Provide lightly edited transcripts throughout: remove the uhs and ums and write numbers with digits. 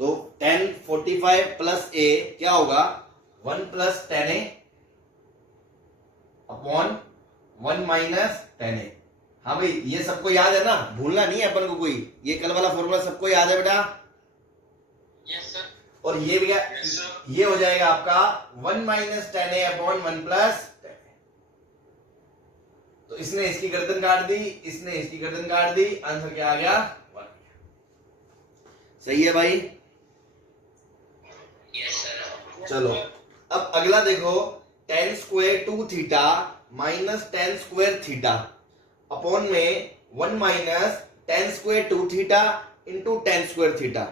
तो tan 45 plus a क्या होगा 1 plus tan a upon 1 minus tan a। हाँ भाई ये सबको याद है ना, भूलना नहीं है अपन को कोई, ये कल वाला फॉर्मूला सबको याद है बेटा। Yes sir. और ये भी ये हो जाएगा आपका 1 minus tan a upon 1 plus tan a। तो इसने इसकी गर्दन काट दी, इसने इसकी गर्दन काट दी, आंसर क्या आ गया 1। सही है भाई। Yes sir. चलो अब अगला देखो, tan square 2 theta minus tan square theta upon में 1 minus tan square 2 theta into tan square theta.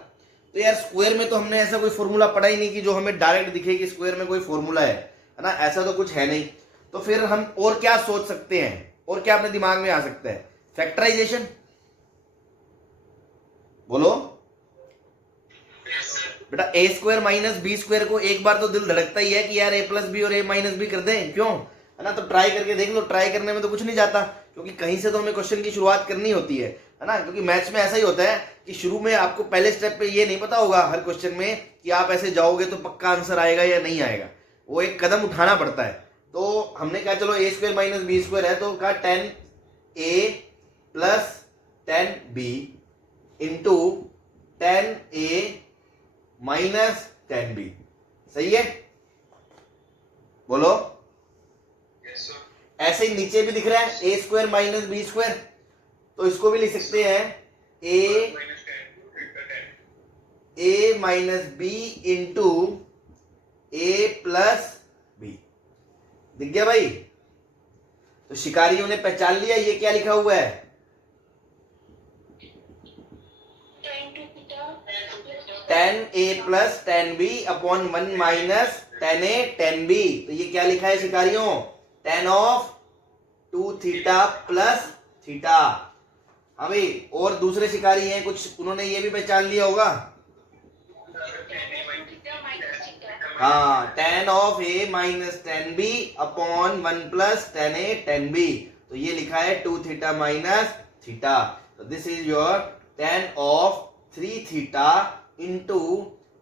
तो यार स्क्वायर में तो हमने ऐसा कोई फॉर्मूला पढ़ा ही नहीं कि जो हमें डायरेक्ट दिखे कि स्क्वायर में कोई फॉर्मूला है ना, ऐसा तो कुछ है नहीं। तो फिर हम और क्या सोच सकते हैं, और क्या अपने दिमाग में आ सकता है? फैक्टराइजेशन, बोलो बेटा। ए स्क्वायर माइनस बी स्क्वायर को एक बार तो दिल धड़कता ही है कि यार ए प्लस बी और ए माइनस बी कर दें, क्यों, है ना। तो ट्राई करके देख लो, ट्राई करने में तो कुछ नहीं जाता, क्योंकि कहीं से तो हमें क्वेश्चन की शुरुआत करनी होती है ना। क्योंकि मैथ्स में ऐसा ही होता है कि शुरू में आपको पहले स्टेप पे ये नहीं पता होगा हर क्वेश्चन में कि आप ऐसे जाओगे तो पक्का आंसर आएगा या नहीं आएगा, वो एक कदम उठाना पड़ता है। तो हमने कहा चलो A square minus B square है, तो कहा tan a plus tan b into tan a minus tan b। सही है, बोलो। Yes sir. ऐसे ही नीचे भी दिख रहा है A square minus B square, तो इसको भी लिख सकते हैं a minus B into A plus B. दिख गया भाई। तो शिकारियों ने पहचान लिया ये क्या लिखा हुआ है, tan a plus tan b upon 1 minus tan a tan b। तो ये क्या लिखा है शिकारियों, tan of 2 theta plus theta. हाँ भाई, और दूसरे शिकारी हैं कुछ, उन्होंने ये भी पहचान लिया होगा। हाँ, tan of a minus tan b upon 1 plus tan a tan b। तो ये लिखा है 2 थीटा माइनस थीटा। तो this is your tan of 3 theta into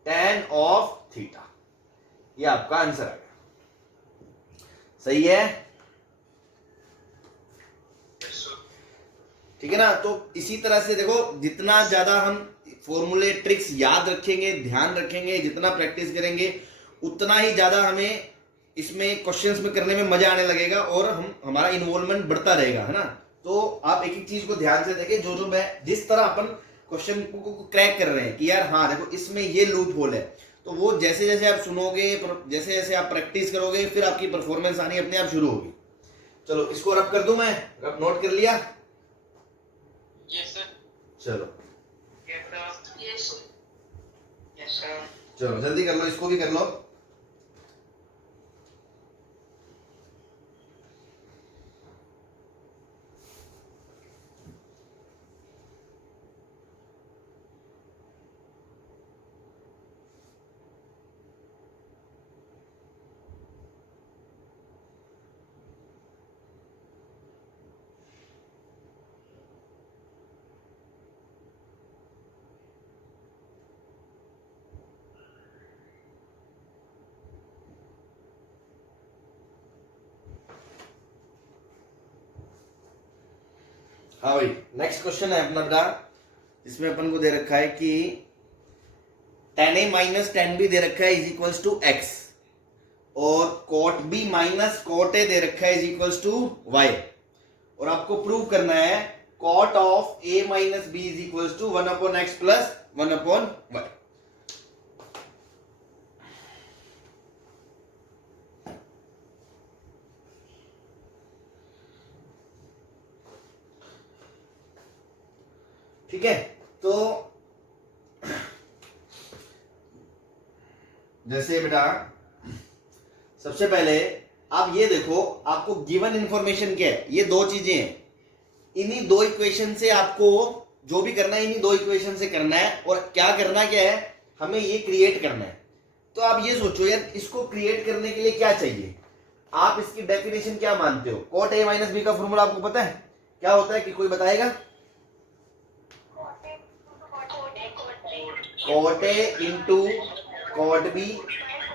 tan of theta. ये आपका आंसर आ गया। सही है, ठीक है ना। तो इसी तरह से देखो, जितना ज्यादा हम फॉर्मूले ट्रिक्स याद रखेंगे, ध्यान रखेंगे, जितना प्रैक्टिस करेंगे, उतना ही ज्यादा हमें इसमें क्वेश्चंस में करने में मजा आने लगेगा और हमारा इन्वॉल्वमेंट बढ़ता रहेगा, है ना। तो आप एक एक चीज को ध्यान से देखें, जो मैं जिस तरह अपन क्वेश्चन को क्रैक कर रहे हैं कि यार हाँ देखो इसमें ये लूप होल है, तो वो जैसे जैसे आप सुनोगे, जैसे जैसे आप प्रैक्टिस करोगे, फिर आपकी परफॉर्मेंस आनी अपने आप शुरू होगी। चलो इसको रब कर दूं मैं, रब नोट कर लिया। Yes sir. चलो यस सर। चलो जल्दी कर लो, इसको भी कर लो। हाँ भाई, नेक्स्ट क्वेश्चन है अपना बेटा, इसमें अपन को दे रखा है कि tan a minus tan b दे रखा है इज इक्वल्स टू x, और cot b minus cot a दे रखा है इज इक्वल्स टू y, और आपको प्रूव करना है cot of a minus b is equals to 1 upon x plus 1 upon y। ठीक है, तो जैसे बेटा सबसे पहले आप ये देखो, आपको गिवन इंफॉर्मेशन क्या है, ये दो चीजें हैं। इन्हीं दो इक्वेशन से आपको जो भी करना है, इन्हीं दो इक्वेशन से करना है, और क्या करना क्या है, हमें ये क्रिएट करना है। तो आप ये सोचो यार, इसको क्रिएट करने के लिए क्या चाहिए, आप इसकी डेफिनेशन क्या मानते हो। cot a माइनस बी का फॉर्मूला आपको पता है क्या होता है, कि कोई बताएगा? Cot A into cot B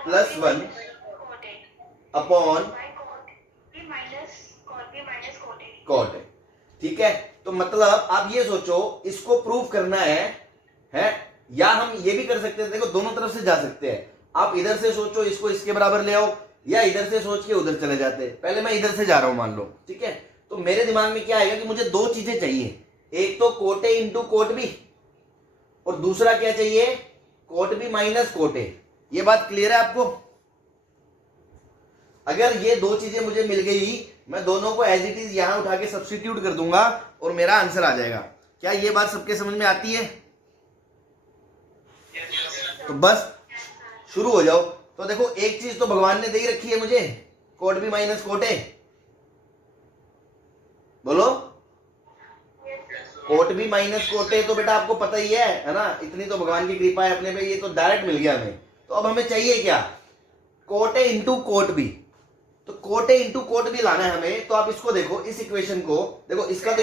plus 1 upon cot A. ठीक है, तो मतलब आप ये सोचो, इसको प्रूव करना है या हम ये भी कर सकते हैं, देखो दोनों तरफ से जा सकते हैं। आप इधर से सोचो इसको इसके बराबर ले आओ, या इधर से सोच के उधर चले जाते हैं। पहले मैं इधर से जा रहा हूं मान लो, ठीक है। तो मेरे दिमाग में क्या आएगा कि मुझे दो चीजें चाहिए, एक तो cot A into cot B, और दूसरा क्या चाहिए, cot B minus cot A. ये बात क्लियर है आपको? अगर ये दो चीजें मुझे मिल गई, मैं दोनों को एज इट इज यहां उठा के सब्स्टिट्यूट कर दूंगा और मेरा आंसर आ जाएगा। क्या ये बात सबके समझ में आती है? तो बस शुरू हो जाओ। तो देखो एक चीज तो भगवान ने दे ही रखी है मुझे, cot B minus cot A. बोलो, cot B minus cot A तो बेटा आपको पता ही है ना, इतनी तो भगवान की कृपा है अपने पे, ये तो डायरेक्ट मिल गया हमें। तो अब हमें चाहिए क्या, cot A into cot B. तो cot A into cot B लाना है हमें। तो आप इसको देखो, इस इक्वेशन को देखो, इसका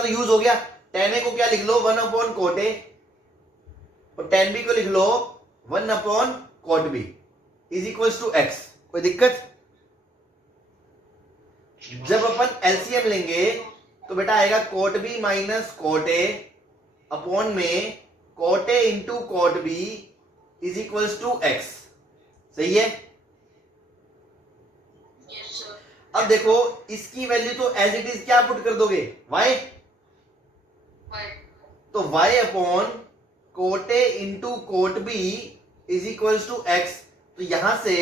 तो यूज हो गया। टेन ए को क्या लिख लो, 1 अपॉन कोट ए, और टेन बी को लिख लो 1 upon cot B is equal to x. कोई दिक्कत? जब अपन एलसीएम लेंगे तो बेटा आएगा cot B minus cot A upon में cot A into cot B is equal to x. सही है? अब देखो इसकी वैल्यू तो एज इट इज क्या पुट कर दोगे, y। तो y upon cot A into cot B is equal to x. तो यहां से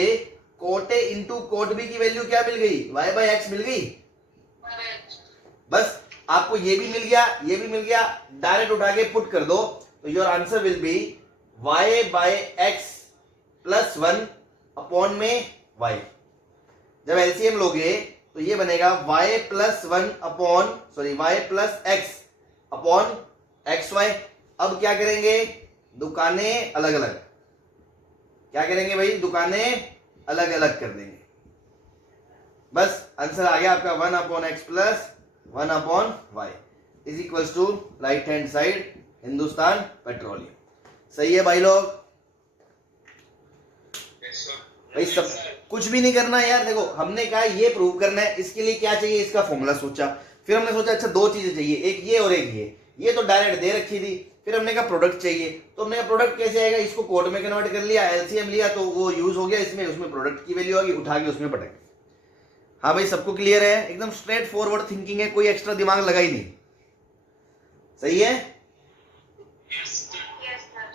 cot A into cot B की वैल्यू क्या मिल गई, y बाय एक्स मिल गई। बस आपको ये भी मिल गया, ये भी मिल गया, डायरेक्ट उठा के पुट कर दो। तो your answer will be y by X plus 1 upon में y। जब एलसीएम लोगे तो ये बनेगा y plus 1 upon y plus X upon X Y. अब क्या करेंगे, दुकानें अलग अलग। क्या करेंगे भाई, दुकानें अलग अलग कर देंगे। बस आंसर आ गया आपका 1 upon X plus 1 upon Y is equal to right hand side Hindustan Petroleum. सही है भाई लोग? भाई सब कुछ भी नहीं करना है यार। देखो हमने कहा ये प्रूव करना है, इसके लिए क्या चाहिए, इसका फॉर्मूला सोचा। फिर हमने सोचा अच्छा दो चीजें चाहिए, एक ये और एक ये तो डायरेक्ट दे रखी थी। फिर हमने कहा प्रोडक्ट चाहिए, तो हमने कहा प्रोडक्ट कैसे आएगा, इसको कोड में कन्वर्ट कर लिया, एलसीएम लिया तो वो यूज हो गया इसमें, उसमें प्रोडक्ट की वैल्यू आ गई, उठा के उसमें पटक। हाँ भाई सबको क्लियर है? एकदम स्ट्रेट फॉरवर्ड थिंकिंग है, कोई एक्स्ट्रा दिमाग लगा ही नहीं। सही है?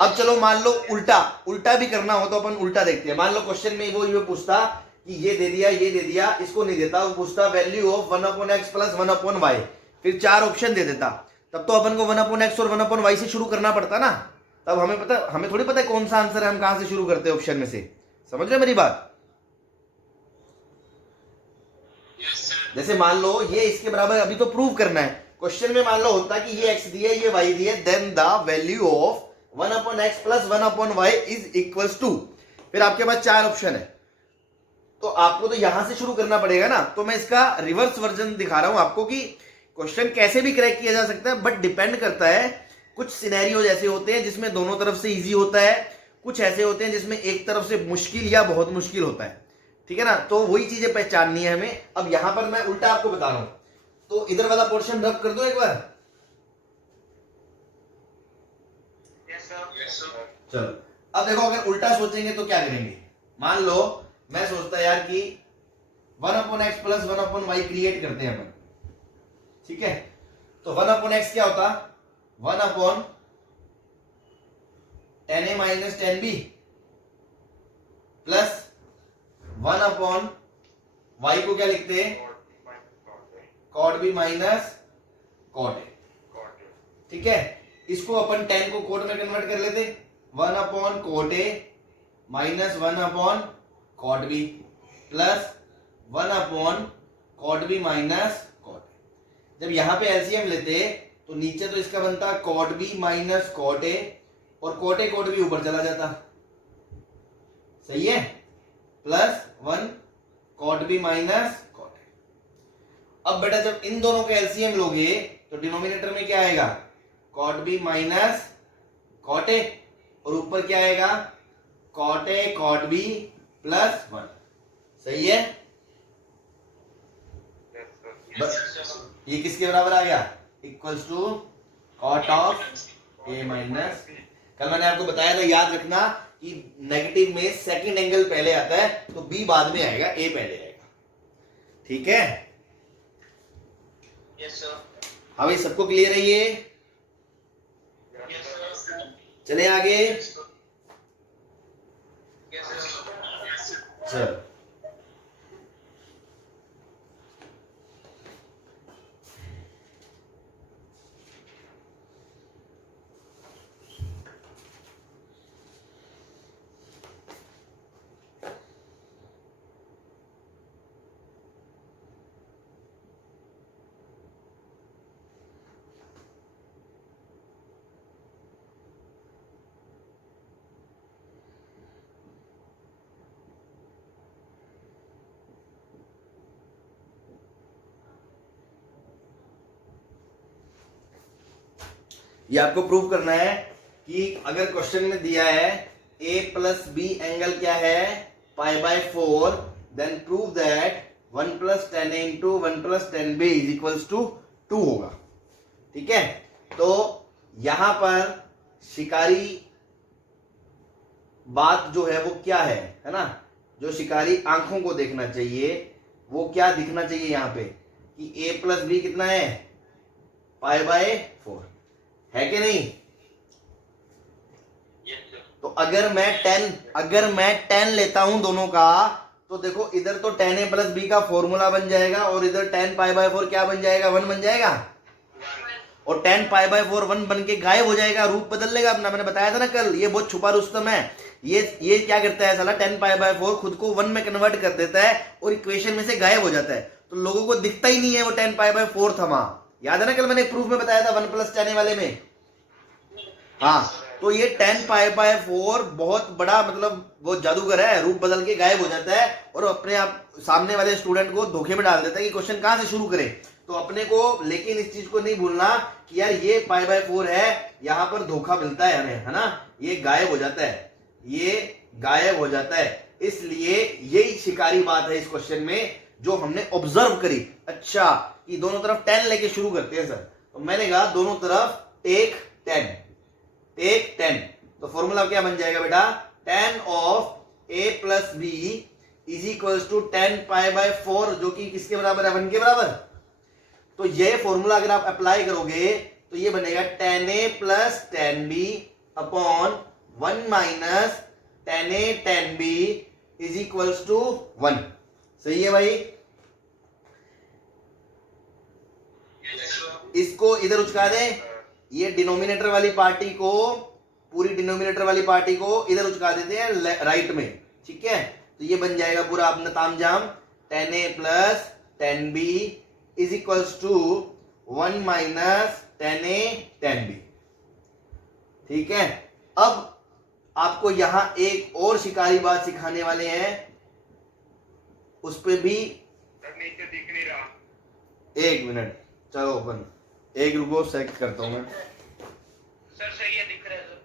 अब चलो मान लो उल्टा भी करना हो तो अपन उल्टा देखते हैं। मान लो क्वेश्चन में वो ये पूछता कि ये दे दिया, इसको नहीं देता, वो पूछता value of 1 upon X plus 1 upon Y, फिर 4 ऑप्शन दे देता, तब तो अपन को 1 अपॉन एक्स और 1 अपॉन वाई से शुरू करना पड़ता ना। तब हमें थोड़ी पता है कौन सा आंसर है, हम कहां से शुरू करते हैं ऑप्शन में से। समझ रहे मेरी बात? जैसे मान लो ये इसके बराबर, अभी तो प्रूव करना है। क्वेश्चन में मान लो होता कि ये x दिया, ये y दिया, then the value of 1 upon X plus 1 upon Y is equals to, फिर आपके पास 4 ऑप्शन है, तो आपको तो यहां से शुरू करना पड़ेगा ना। तो मैं इसका रिवर्स वर्जन दिखा रहा हूं आपको कि क्वेश्चन कैसे भी क्रैक किया जा सकता है, बट डिपेंड करता है। कुछ सिनेरियो ऐसे होते हैं जिसमें दोनों तरफ से इजी होता है, कुछ ऐसे होते हैं जिसमें एक तरफ से मुश्किल या बहुत मुश्किल होता है। ठीक है ना? तो वही चीजें पहचाननी है हमें। अब यहां पर मैं उल्टा आपको बता रहा हूं, तो इधर वाला पोर्शन रब कर दो एक बार। चलो अब देखो, अगर उल्टा सोचेंगे तो क्या करेंगे। मान लो मैं सोचता यार कि 1 upon X plus 1 upon Y create करते हैं अपन। ठीक है, तो 1 अपॉन एक्स क्या होता, 1 upon 10a minus 10b plus 1 upon Y को क्या लिखते हैं, cot B minus cot A. ठीक है, इसको अपन 10 को कोट में कन्वर्ट कर लेते, 1 upon cot A minus 1 upon cot B plus 1 upon cot B minus cot A. जब यहां पे एलसीएम लेते तो नीचे तो इसका बनता cot B minus cot A, और कॉट बी ऊपर चला जाता। सही है? Plus 1 cot B minus cot A. अब बेटा जब इन दोनों का एलसीएम लोगे तो डिनोमिनेटर में क्या आएगा, cot B minus cot A, और ऊपर क्या आएगा, cot A cot B plus 1। सही है। ये किसके बराबर आ गया, equals to cot of A minus. कल मैंने आपको बताया था, याद रखना कि नेगेटिव में सेकंड एंगल पहले आता है, तो बी बाद में आएगा, ए पहले आएगा। ठीक है। हाँ भाई, सबको क्लियर है ये। चले आगे। चल ये आपको प्रूव करना है कि अगर क्वेश्चन में दिया है a प्लस बी एंगल क्या है, pi by 4, then prove that 1 plus 10a into 1 plus 10b is equals to 2 होगा। ठीक है। तो यहां पर शिकारी बात जो है वो क्या है ना, जो शिकारी आंखों को देखना चाहिए वो क्या दिखना चाहिए यहाँ पे कि a प्लस बी कितना है, पाई बाय 4 है कि नहीं। तो अगर मैं 10 लेता हूं दोनों का, तो देखो इधर तो 10a प्लस बी का फॉर्मूला बन जाएगा और इधर 10 पाई बाय 4 क्या बन जाएगा, 1 बन जाएगा। और 10 पाई बाय 4 1 बन के गायब हो जाएगा, रूप बदल लेगा अपना। मैंने बताया था ना कल, ये बहुत छुपा रुस्तम है। ये क्या करता है साला, 10 पाई बाय 4 खुद को 1 में कन्वर्ट कर देता है और इक्वेशन में से गायब हो जाता है, तो लोगों को दिखता ही नहीं है वो 10 पाई बाय 4 था वहां। याद है ना, कल मैंने प्रूफ में बताया था 1 प्लस 10 वाले में। हाँ, तो ये 10 पाई बाय 4 बहुत बड़ा मतलब वो जादूगर है, रूप बदल के गायब हो जाता है और अपने आप सामने वाले स्टूडेंट को धोखे में डाल देता है कि क्वेश्चन कहां से शुरू करें। तो अपने को लेकिन इस चीज को नहीं भूलना कि यार ये पाई बाय 4 है, यहां पर धोखा मिलता है हमें, है ना, ये गायब हो जाता है, ये गायब हो जाता है। इसलिए यही शिकारी बात है इस क्वेश्चन में जो हमने ऑब्जर्व करी। अच्छा, कि दोनों तरफ 10 लेके शुरू करते हैं सर, तो मैंने कहा दोनों तरफ टेक 10। तो फॉर्मूला क्या बन जाएगा बेटा, tan of a plus B is equals to 10 pi by 4, जो कि किसके बराबर है, 1 के बराबर। तो ये फॉर्मूला अगर आप अप्लाई करोगे तो ये बनेगा tan a plus tan b upon 1 minus tan a tan b is equals to 1। सही है भाई। इसको इधर उचका दे, ये डिनोमिनेटर वाली पार्टी को, पूरी डिनोमिनेटर वाली पार्टी को इधर उचका देते हैं राइट में। ठीक है, तो ये बन जाएगा पूरा अपना तामझाम, tan a plus tan b is equals to 1 minus tan a tan b। ठीक है। अब आपको यहां एक और शिकारी बात सिखाने वाले हैं, उस पे भी नीचे दिख नहीं रहा। 1 मिनट, चलो ओपन, एक रुको सेट करता हूं मैं। सर सही है, दिख रहा है सर,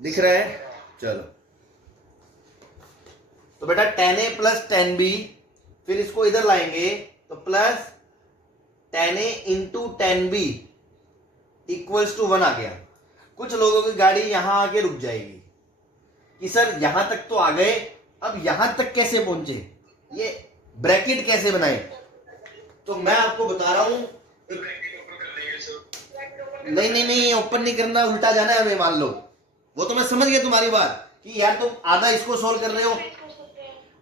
दिख रहा है। चलो, तो बेटा tan a plus tan b, फिर इसको इधर लाएंगे तो plus tan a into tan b equals to 1 आ गया। कुछ लोगों की गाड़ी यहां आके रुक जाएगी कि सर यहां तक तो आ गए, अब यहां तक कैसे पहुंचे, ये ब्रैकेट कैसे बनाए। तो मैं आपको बता रहा हूं, नहीं ओपन नहीं करना, उल्टा जाना है हमें, मान लो। वो तो मैं समझ गया तुम्हारी बात कि यार तुम आधा इसको सोल्व कर रहे हो,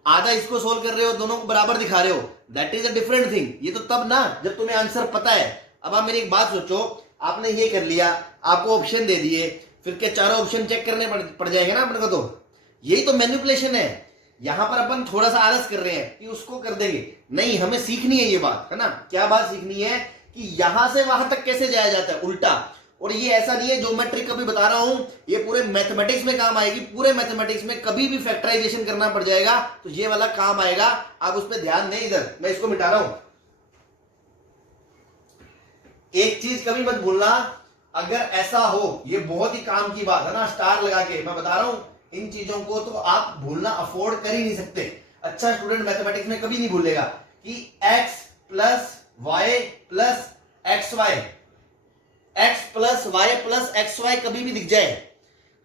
आधा इसको सोल्व कर रहे हो, दोनों को बराबर दिखा रहे हो, that is a different thing. ये तो तब ना जब तुम्हें आंसर पता है। अब आप मेरी एक बात सोचो, आपने ये कर लिया, आपको ऑप्शन दे दिए, फिर क्या चारों ऑप्शन चेक करने पड़ जाएंगे ना अपने को। तो यही तो मैनिपुलेशन है। यहां पर अपन थोड़ा सा आलस कर रहे हैं कि उसको कर देंगे, नहीं, हमें सीखनी है ये बात, है ना। क्या बात सीखनी है कि यहां से वहां तक कैसे जाया जाता है, उल्टा। और ये ऐसा नहीं है, जो मैं ट्रिक अभी बता रहा हूं ये पूरे मैथमेटिक्स में काम आएगी। पूरे मैथमेटिक्स में कभी भी फैक्टराइजेशन करना पड़ जाएगा तो ये वाला काम आएगा, आप उस पर ध्यान दें। इधर मैं इसको मिटा रहा हूं। एक चीज कभी मत भूलना, अगर ऐसा हो, ये बहुत ही काम की बात है ना, स्टार लगा के मैं बता रहा हूं, इन चीजों को तो आप भूलना अफोर्ड कर ही नहीं सकते। अच्छा स्टूडेंट मैथमेटिक्स में कभी नहीं भूलेगा कि x plus Y plus x Y, X plus Y plus x Y कभी भी दिख जाए,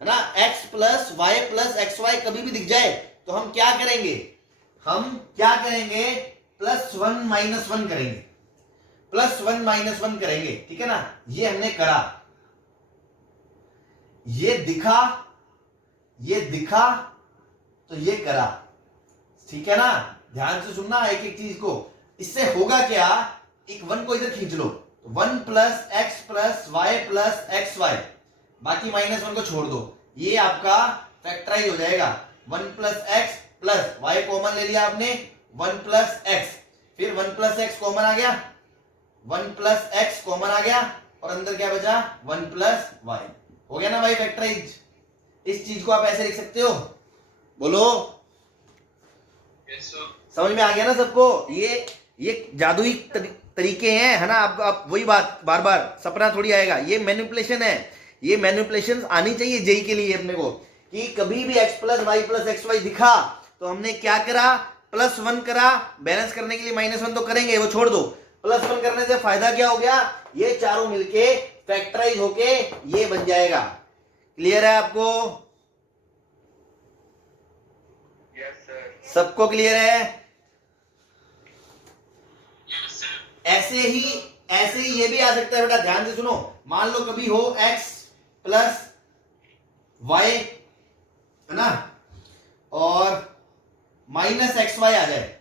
है ना, x plus Y plus x Y कभी भी दिख जाए तो हम क्या करेंगे, हम क्या करेंगे, प्लस वन माइनस वन करेंगे, प्लस वन माइनस वन करेंगे, ठीक है ना। ये हमने करा, ये दिखा, ये दिखा, तो ये करा, ठीक है ना। ध्यान से सुनना एक एक चीज को। इससे होगा क्या, एक वन को इधर खींच लो, one plus x plus Y plus x y, बाकी माइनस वन को छोड़ दो, ये आपका फैक्टराइज हो जाएगा। One plus x plus y common ले लिया आपने, वन प्लस एक्स, फिर वन प्लस एक्स कॉमन आ गया, वन प्लस एक्स कॉमन आ गया, और अंदर क्या बचा, वन प्लस वाई, हो गया ना भाई फैक्टराइज। इस चीज को आप ऐसे लिख सकते हो, बोलो यस सर। समझ में आ गया ना सबको। ये जादुई तरीके हैं, है ना। आप वही बात बार बार, सपना थोड़ी आएगा, ये मैनिपुलेशन है, ये मैनिपुलेशन आनी चाहिए जेई के लिए अपने को, कि कभी भी x plus Y plus x Y दिखा तो हमने क्या करा, प्लस वन करा, बैलेंस करने के लिए माइनस वन तो करेंगे, वो छोड़ दो। प्लस वन करने से फायदा क्या हो गया, ये चारों मिलके फैक्टराइज होके ये बन जाएगा। क्लियर है आपको, यस सर। सबको क्लियर है। Yes sir. ऐसे ही ये भी आ सकता है बेटा, ध्यान से सुनो। मान लो कभी हो x प्लस वाई, है ना, और माइनस एक्स वाई आ जाए,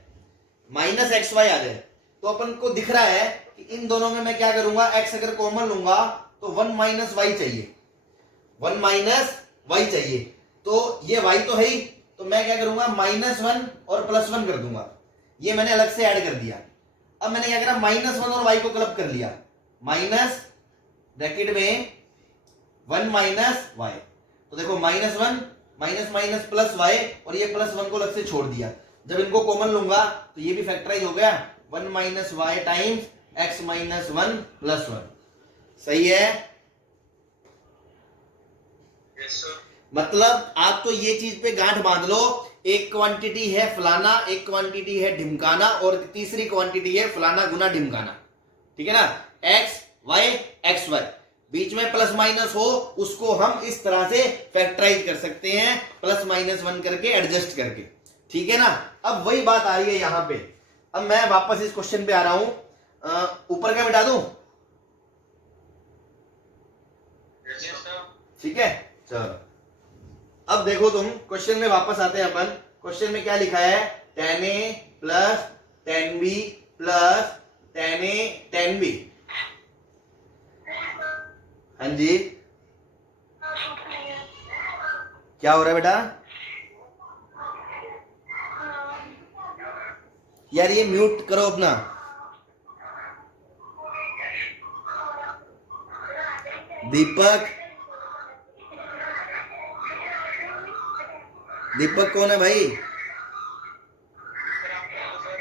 माइनस एक्स वाई आ जाए, तो अपन को दिख रहा है कि इन दोनों में मैं क्या करूंगा, x अगर कॉमन लूंगा तो वन माइनस वाई चाहिए, वन माइनस वाई चाहिए, तो ये y तो है ही, तो मैं क्या करूंगा, माइनस वन और प्लस वन कर दूंगा, ये मैंने अलग से ऐड कर दिया। अब मैंने क्या करा, माइनस वन और y को क्लब कर लिया, माइनस ब्रैकेट में वन माइनस वाई, तो देखो minus one minus minus plus Y, और ये प्लस वन को अलग से छोड़ दिया। जब इनको कॉमन लूंगा तो ये भी फैक्टराइज हो गया, one minus Y times X minus one plus one. सही है, यस सर। मतलब आप तो ये चीज पे गांठ बांध लो, एक क्वांटिटी है फलाना, एक क्वांटिटी है ढिमकाना, और तीसरी क्वांटिटी है फलाना गुना ढिमकाना, ठीक है ना। एक्स वाई एक्स वाई, बीच में प्लस माइनस हो, उसको हम इस तरह से फैक्टराइज कर सकते हैं, प्लस माइनस वन करके एडजस्ट करके, ठीक है ना। अब वही बात आ रही है यहां पे। अब मैं वापस इस क्वेश्चन पे आ रहा हूं, ऊपर का मिटा दूं, यस सर। ठीक है, चलो। अब देखो तुम, क्वेश्चन में वापस आते हैं अपन। क्वेश्चन में क्या लिखा है, tan a plus tan b plus tan a tan b, हाँ जी, क्या हो रहा है बेटा, यार ये म्यूट करो अपना। दीपक, दीपक कौन है भाई, सर आप बोलो सर।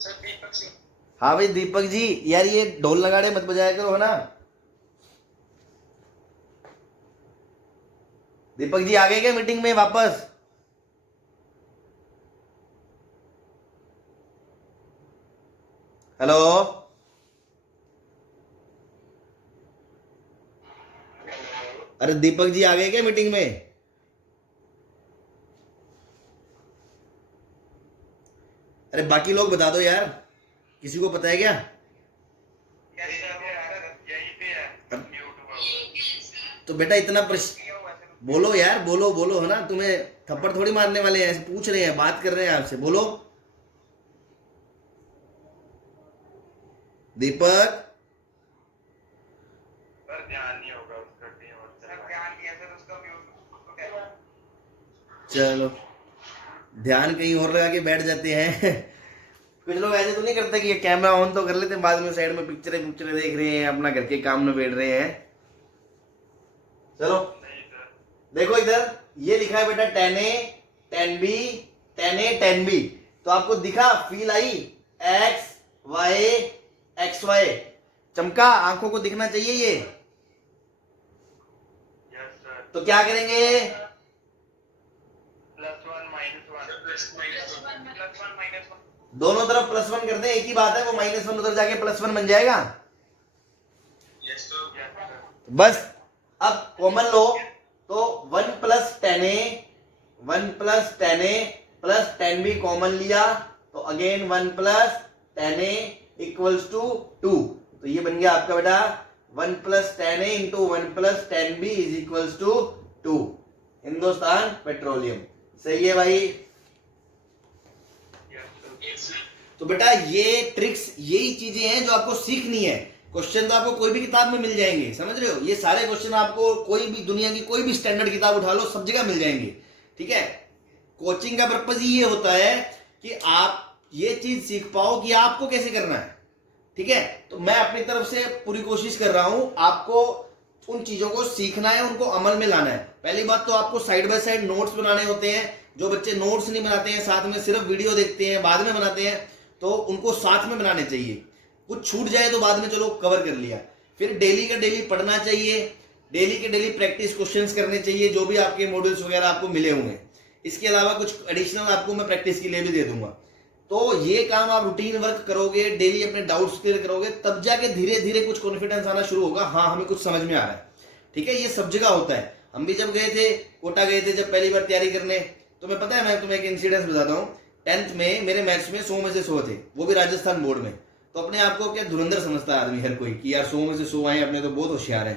सर दीपक सिंह। हाँ भाई दीपक जी, यार ये ढोल नगाड़े मत बजाया करो, है ना। दीपक जी आ गए क्या मीटिंग में वापस, हेलो, अरे दीपक जी आ गए क्या मीटिंग में, अरे बाकी लोग बता दो यार, किसी को पता है क्या। यस सर, यहीं पे है यूट्यूब। तो बेटा इतना बोलो यार, बोलो बोलो, है ना, तुम्हें थप्पड़ थोड़ी मारने वाले हैं, ऐसे पूछ रहे हैं, बात कर रहे हैं आपसे, बोलो दीपक। पर ध्यान नहीं होगा उसका, सर ध्यान नहीं है सर उसका, म्यूट। चलो, ध्यान कहीं और लगा के बैठ जाते हैं। कुछ लोग ऐसे तो नहीं करते कि ये कैमरा ऑन तो कर लेते हैं, बाद में साइड में पिक्चरें देख रहे हैं, अपना घर के काम में बैठ रहे हैं। चलो नहीं सर। देखो इधर ये लिखा है बेटा tan A tan B tan A tan B, तो आपको दिखा feel I x y x y, चमका, आंखों को दिखना चाहिए ये। Yes sir. तो क्या करेंगे, +1 -1 +1 -1 दोनों तरफ +1 कर दें, एक ही बात है, वो -1 उधर जाके +1 बन जाएगा। Yes sir. बस अब कॉमन लो तो 1 + tan A 1 + tan A + tan B common लिया तो अगेन 1 + tan A = 2, तो ये बन गया आपका बेटा 1 + tan A × 1 + tan B = 2। Hindustan Petroleum, सही है भाई। Yes sir. तो बेटा ये ट्रिक्स, यही चीजें हैं जो आपको सीखनी है। क्वेश्चन तो आपको कोई भी किताब में मिल जाएंगे, समझ रहे हो, ये सारे क्वेश्चन आपको कोई भी दुनिया की कोई भी स्टैंडर्ड किताब उठा लो, सब जगह मिल जाएंगे। ठीक है, कोचिंग का पर्पज ही ये होता है कि आप ये चीज सीख पाओ कि आपको कैसे करना है। ठीक है, तो मैं अपनी तरफ से पूरी कोशिश कर रहा हूं, आपको उन चीजों को सीखना है, उनको अमल में लाना है। पहली बात तो आपको साइड बाय साइड नोट्स बनाने होते हैं। जो बच्चे नोट्स नहीं बनाते हैं, साथ में सिर्फ वीडियो देखते हैं, बाद में बनाते हैं, तो उनको साथ में बनाने चाहिए। कुछ छूट जाए तो बाद में चलो कवर कर लिया। फिर डेली का डेली पढ़ना चाहिए, डेली के डेली प्रैक्टिस क्वेश्चंस करने चाहिए, जो भी आपके मॉड्यूल्स वगैरह आपको मिले होंगे। इसके अलावा कुछ एडिशनल आपको मैं प्रैक्टिस के लिए भी दे दूंगा। तो ये काम आप रूटीन वर्क करोगे, डेली अपने डाउट्स क्लियर करोगे, तब जाके धीरे धीरे कुछ कॉन्फिडेंस आना शुरू होगा, हाँ हमें कुछ समझ में आ रहा है। ठीक है, ये सब जगह होता है। हम भी जब गए थे, कोटा गए थे जब पहली बार तैयारी करने, तो मैं पता है, मैं तुम्हें एक इंसिडेंस बताता हूँ। 10th में मेरे मैथ्स में 100 में से 100 थे, वो भी राजस्थान बोर्ड में। तो अपने आप को क्या धुरंधर समझता है आदमी हर कोई कि यार 100 में से 100 आए, अपने तो बहुत होशियार है।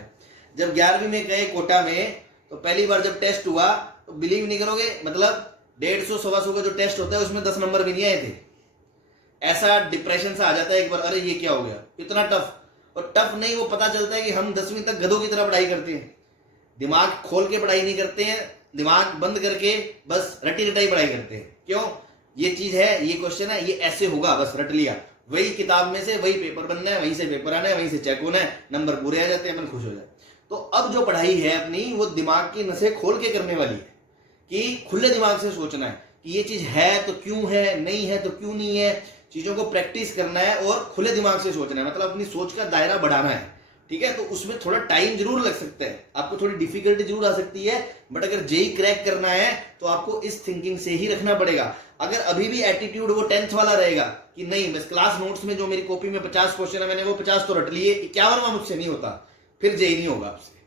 जब 11वीं में गए कोटा में, तो पहली बार जब टेस्ट हुआ, तो बिलीव नहीं करोगे, मतलब 150 सवा 100 का जो टेस्ट होता है उसमें 10 नंबर भी नहीं आए थे। ऐसा डिप्रेशन सा आ जाता है एक बार, अरे ये क्या हो गया, इतना टफ। और टफ नहीं, वो पता चलता है कि हम 10वीं तक गधों की तरह पढ़ाई करते हैं, दिमाग खोल के पढ़ाई नहीं करते हैं, दिमाग बंद करके बस रटी रटाई पढ़ाई करते हैं। क्यों, ये चीज है, ये क्वेश्चन है, ये ऐसे होगा, बस रट लिया, वही किताब में से वही पेपर बनना है, वहीं से पेपर आना है, वहीं से चेक होना है, नंबर पूरे आ जाते हैं, अपन खुश हो जाए। तो अब जो पढ़ाई है अपनी, वो दिमाग की नसें खोल के करने वाली है, कि खुले दिमाग से सोचना है कि ये चीज है तो क्यों है, नहीं है तो क्यों नहीं है, चीजों को प्रैक्टिस करना है और खुले दिमाग से सोचना है, मतलब अपनी सोच का दायरा बढ़ाना है। ठीक है, तो उसमें थोड़ा टाइम जरूर लग सकता है, आपको थोड़ी डिफिकल्टी जरूर आ सकती है, बट अगर जेई क्रैक करना है तो आपको इस थिंकिंग से ही रखना पड़ेगा। अगर अभी भी एटीट्यूड वो 10th वाला रहेगा कि नहीं, बस क्लास नोट्स में जो मेरी कॉपी में 50 क्वेश्चन है, मैंने वो 50 तो रट लिए, 51वां मुझसे नहीं होता, फिर जेई नहीं होगा आपसे।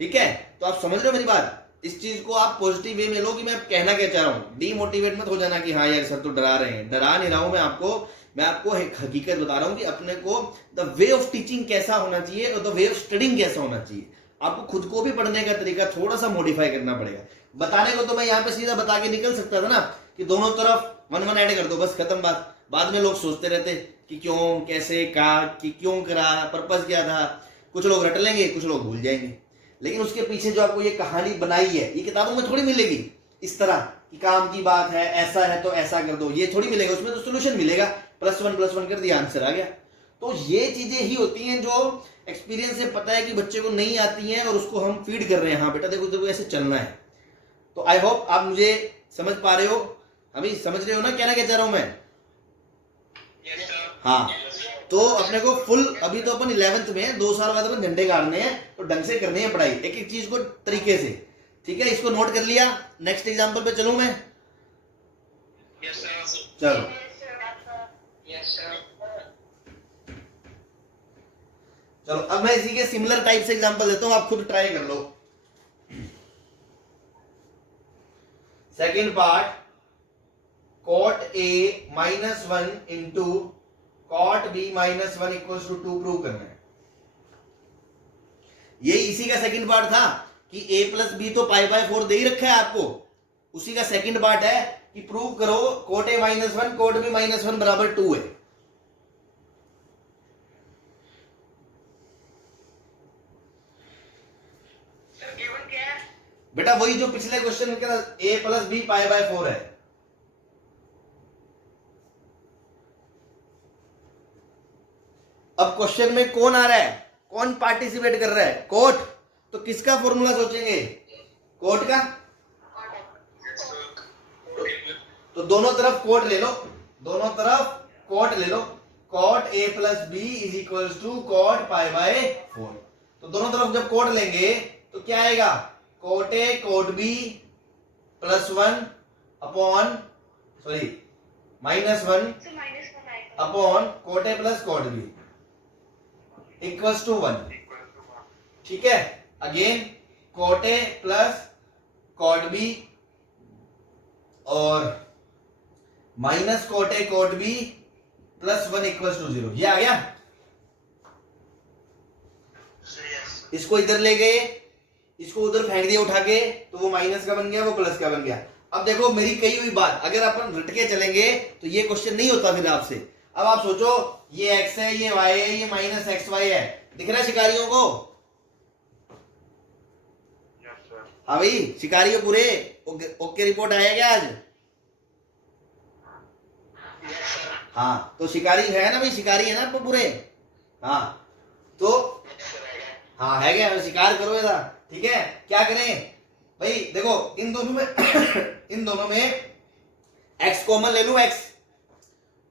ठीक है, तो आप समझ रहे हो मेरी बात। इस चीज को आप पॉजिटिव वे में लो कि मैं कहना क्या चाह रहा हूँ, डीमोटिवेट मत हो जाना कि हाँ यार सर तो डरा रहे हैं। डरा नहीं रहा हूं मैं आपको एक हकीकत बता रहा हूं कि अपने को द वे ऑफ टीचिंग कैसा होना चाहिए और द वे ऑफ स्टडिंग कैसा होना चाहिए। आपको खुद को भी पढ़ने का तरीका थोड़ा सा मॉडिफाई करना पड़ेगा। बताने को तो मैं यहाँ पे सीधा बता के निकल सकता था ना कि दोनों तरफ 1 1 ऐड कर दो, बस खत्म बात। बाद में लोग सोचते रहते कि क्यों, कैसे, कहा कि क्यों करा, पर्पस क्या था। कुछ लोग रट लेंगे, कुछ लोग भूल जाएंगे, लेकिन उसके पीछे जो आपको ये कहानी बनाई है, ये किताबों में थोड़ी मिलेगी इस तरह कि काम की बात है, ऐसा है तो ऐसा कर दो, ये थोड़ी मिलेगा। उसमें तो सोल्यूशन मिलेगा, +1 कर दिया, आंसर आ गया। तो ये चीजें ही होती हैं जो एक्सपीरियंस से पता है कि बच्चे को नहीं आती हैं और उसको हम फीड कर रहे हैं, हाँ बेटा देखो तेरे को ऐसे चलना है। तो आई होप आप मुझे समझ पा रहे हो, अभी समझ रहे हो ना क्या चाह रहा हूं मैं। Yes sir. हाँ, तो अपने को फुल, अभी तो अपन 11th में है, 2 साल बाद अपन झंडे गाड़ने हैं, तो ढंग से करनी है पढ़ाई, एक एक चीज को तरीके से। ठीक है, इसको नोट कर लिया। नेक्स्ट एग्जांपल पे चलूं मैं। Yes sir. चलो यस सर। चलो, अब मैं इसी के सिमिलर टाइप से एग्जांपल देता हूं, आप खुद ट्राई कर लो। सेकंड पार्ट, cot A -1 इंटू cot B -1 = 2 प्रूव करना है। ये इसी का सेकंड पार्ट था कि A + B तो π/4 दे ही रखा है आपको, उसी का सेकंड पार्ट है कि प्रूव करो cot A -1 cot B -1 बराबर 2 है। सर गिवन क्या है? बेटा वही जो पिछले क्वेश्चन के अंदर A + B π/4 है। अब क्वेश्चन में कौन आ रहा है, कौन पार्टिसिपेट कर रहा है, कोट। तो किसका फॉर्मूला सोचेंगे? कोट का। तो दोनों तरफ कोट ले लो, दोनों तरफ कोट ले लो। Cot A plus B is equal to cot pi by 4। तो दोनों तरफ जब कोट लेंगे तो क्या आएगा? Cot A cot B plus 1 upon sorry -1 upon cot A plus cot B equals to 1। ठीक है, again cot A plus cot B और minus cot A cot B plus 1 equals to 0। ये आ गया। इसको इधर ले गए, इसको उधर फेंक दिया उठा के, तो वो माइनस का बन गया, वो प्लस का बन गया। अब देखो मेरी कही हुई बात, अगर अपन रट के चलेंगे तो ये क्वेश्चन नहीं होता फिर आपसे। अब आप सोचो ये x है, ये y है, ये माइनस एक्स वाई है, दिख रहा है शिकारियों को? हाँ भाई शिकारियों पूरे ओके रिपोर्ट आया क्या आज? हाँ तो शिकारी है ना भाई, शिकारी है ना आप पूरे? हाँ तो हाँ है क्या, शिकार करो इधर। ठीक है, क्या करें भाई? देखो इन दोनों में इन दोनों में x कॉमन ले लूं, x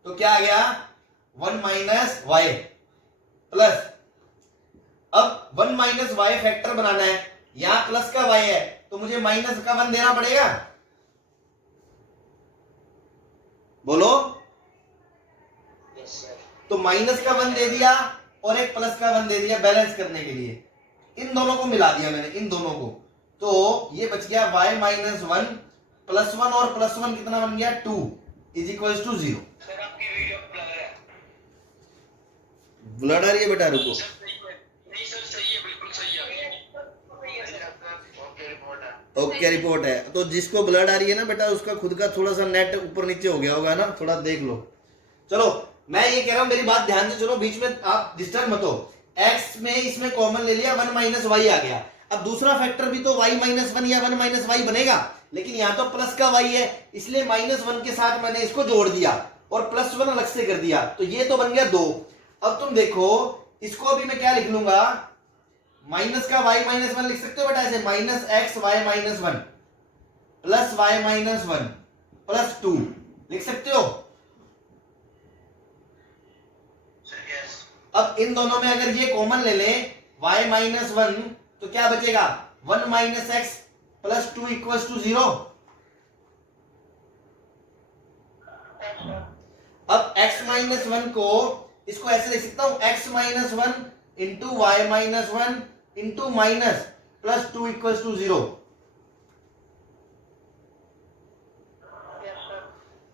तो क्या आ गया? 1 माइनस वाई प्लस, अब 1 माइनस वाई फैक्टर बनाना है, यहां प्लस का y है तो मुझे माइनस का 1 देना पड़ेगा। बोलो। तो माइनस का 1 दे दिया और एक प्लस का 1 दे दिया बैलेंस करने के लिए। इन दोनों को मिला दिया मैंने, इन दोनों को, तो ये बच गया y माइनस 1 प्लस 1 और प्लस 1 कितना बन गया? 2 इज इक्वल टू 0। सर आपकी वीडियो ब्लर है। ब्लड आ रही है बेटा, रुको। नहीं सर सही है, बिल्कुल सही है। ओके रिपोर्ट है। ओके रिपोर्ट है। तो जिसको ब्लड आ रही है ना बेटा, उसका खुद का थोड़ा सा नेट ऊपर नीचे हो गया होगा ना, थोड़ा देख लो। चलो मैं ये कह रहा हूं, मेरी बात ध्यान से सुनो, बीच में आप डिस्टर्ब मत हो। x में इसमें कॉमन ले लिया, 1 माइनस वाई आ गया। अब दूसरा फैक्टर भी तो y माइनस 1 या 1 माइनस वाई बनेगा, लेकिन यहां तो प्लस का y है, इसलिए -1 के साथ मैंने इसको जोड़ दिया और प्लस 1 अलग से कर दिया, तो ये तो बन गया 2। अब तुम देखो इसको अभी मैं क्या लिख लूंगा? माइनस का y माइनस 1 लिख सकते हो बेटा ऐसे, minus X Y minus 1 plus Y minus 1 plus 2 लिख सकते हो। अब इन दोनों में अगर ये कॉमन ले लें y माइनस 1 तो क्या बचेगा? 1 minus X plus 2 equals to 0। अब x माइनस 1 को इसको ऐसे लिख सकता हूं, x minus 1 into Y minus 1 into minus plus 2 equals to 0।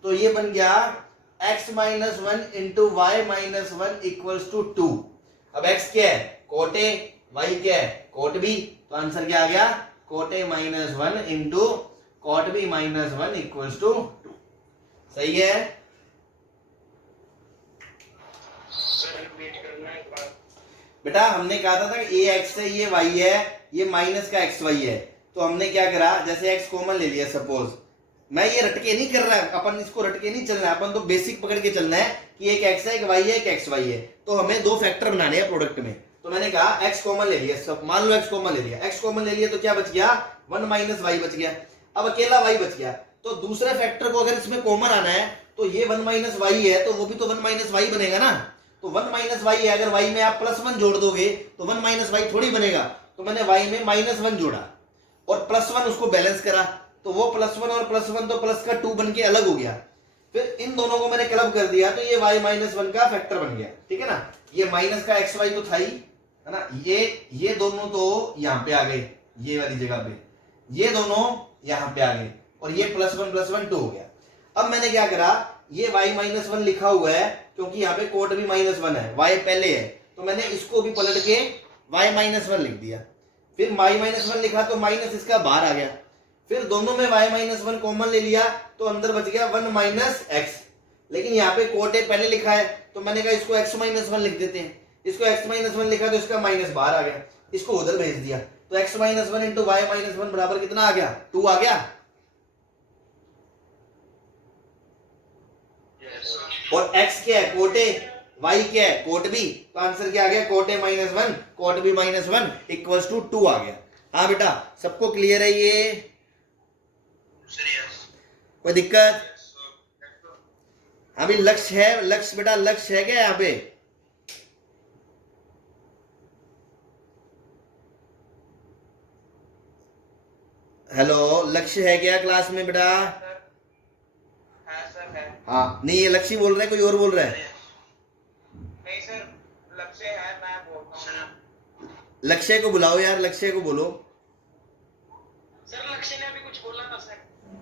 तो ये बन गया x minus 1 into Y minus 1 equals to 2। अब x क्या है? कोट ए, y क्या है? कोट बी, तो आंसर क्या आ गया? Cot A minus 1 into cot B minus 1 equals to 2। सही है? बेटा हमने कहा था कि ये x है, ये y है, ये माइनस का एक्स वाई है, तो हमने क्या करा, जैसे x कॉमन ले लिया सपोज, मैं ये रटके नहीं कर रहा, अपन इसको रटके नहीं चलना है, अपन तो बेसिक पकड़ के चलना है कि एक x है, एक y है, एक एक्स वाई है, तो हमें दो फैक्टर बनाने हैं प्रोडक्ट में। तो मैंने कहा x कॉमन ले लिया, सब मान लो x कॉमन ले लिया, x कॉमन ले लिया तो क्या बच गया? 1 माइनस वाई बच गया। अब अकेला y बच गया, तो दूसरे फैक्टर को अगर इसमें कॉमन आना है तो ये 1 माइनस वाई है, तो वो भी तो 1 माइनस वाई बनेगा ना। तो 1 माइनस वाई है, अगर y में आप प्लस 1 जोड़ दोगे तो 1 माइनस वाई थोड़ी बनेगा, तो मैंने y में माइनस 1 जोड़ा और प्लस 1 उसको बैलेंस करा, तो वो प्लस 1 और प्लस 1 तो प्लस का 2 बन के अलग हो गया। फिर इन दोनों को मैंने क्लब कर दिया तो ये y माइनस 1 का फैक्टर बन गया। ठीक है ना, ये माइनस का एक्स वाई तो था ही, है ना, ये दोनों तो यहाँ पे आ गए, ये वाली जगह पे, ये दोनों यहाँ पे आ गए और ये प्लस 1 2 हो गया। अब मैंने क्या करा, ये y माइनस 1 लिखा हुआ है क्योंकि यहाँ पे कोट भी माइनस 1 है, y पहले है, तो मैंने इसको भी पलट के y माइनस 1 लिख दिया। फिर y माइनस 1 लिखा तो माइनस इसका बाहर आ गया, फिर दोनों में y माइनस 1 कॉमन ले लिया तो अंदर बच गया 1 माइनस एक्स, लेकिन यहाँ पे कोट ए पहले लिखा है तो मैंने कहा इसको x माइनस 1 लिख देते हैं, इसको x माइनस 1 लिखा तो इसका माइनस बाहर आ गया, इसको उधर भेज दिया, तो x minus 1 into Y minus 1 बराबर कितना आ गया? 2 आ गया। और x क्या है? कोट ए, y क्या है, कोट बी, तो आंसर क्या आ गया, cot A minus one, cot B minus one equals to 2 आ गया। हाँ बेटा सबको क्लियर है ये, कोई दिक्कत? अभी लक्ष्य है, लक्ष्य बेटा लक्ष्य है क्या यहाँ पे? हेलो लक्ष्य है क्या क्लास में बेटा? सर है। हाँ नहीं ये लक्ष्य बोल रहे हैं, कोई और बोल रहा है? नहीं सर, लक्ष्य है, मैं बोलता हूँ। लक्ष्य को बुलाओ यार, लक्ष्य को बोलो। सर लक्ष्य ने अभी कुछ बोला था सर।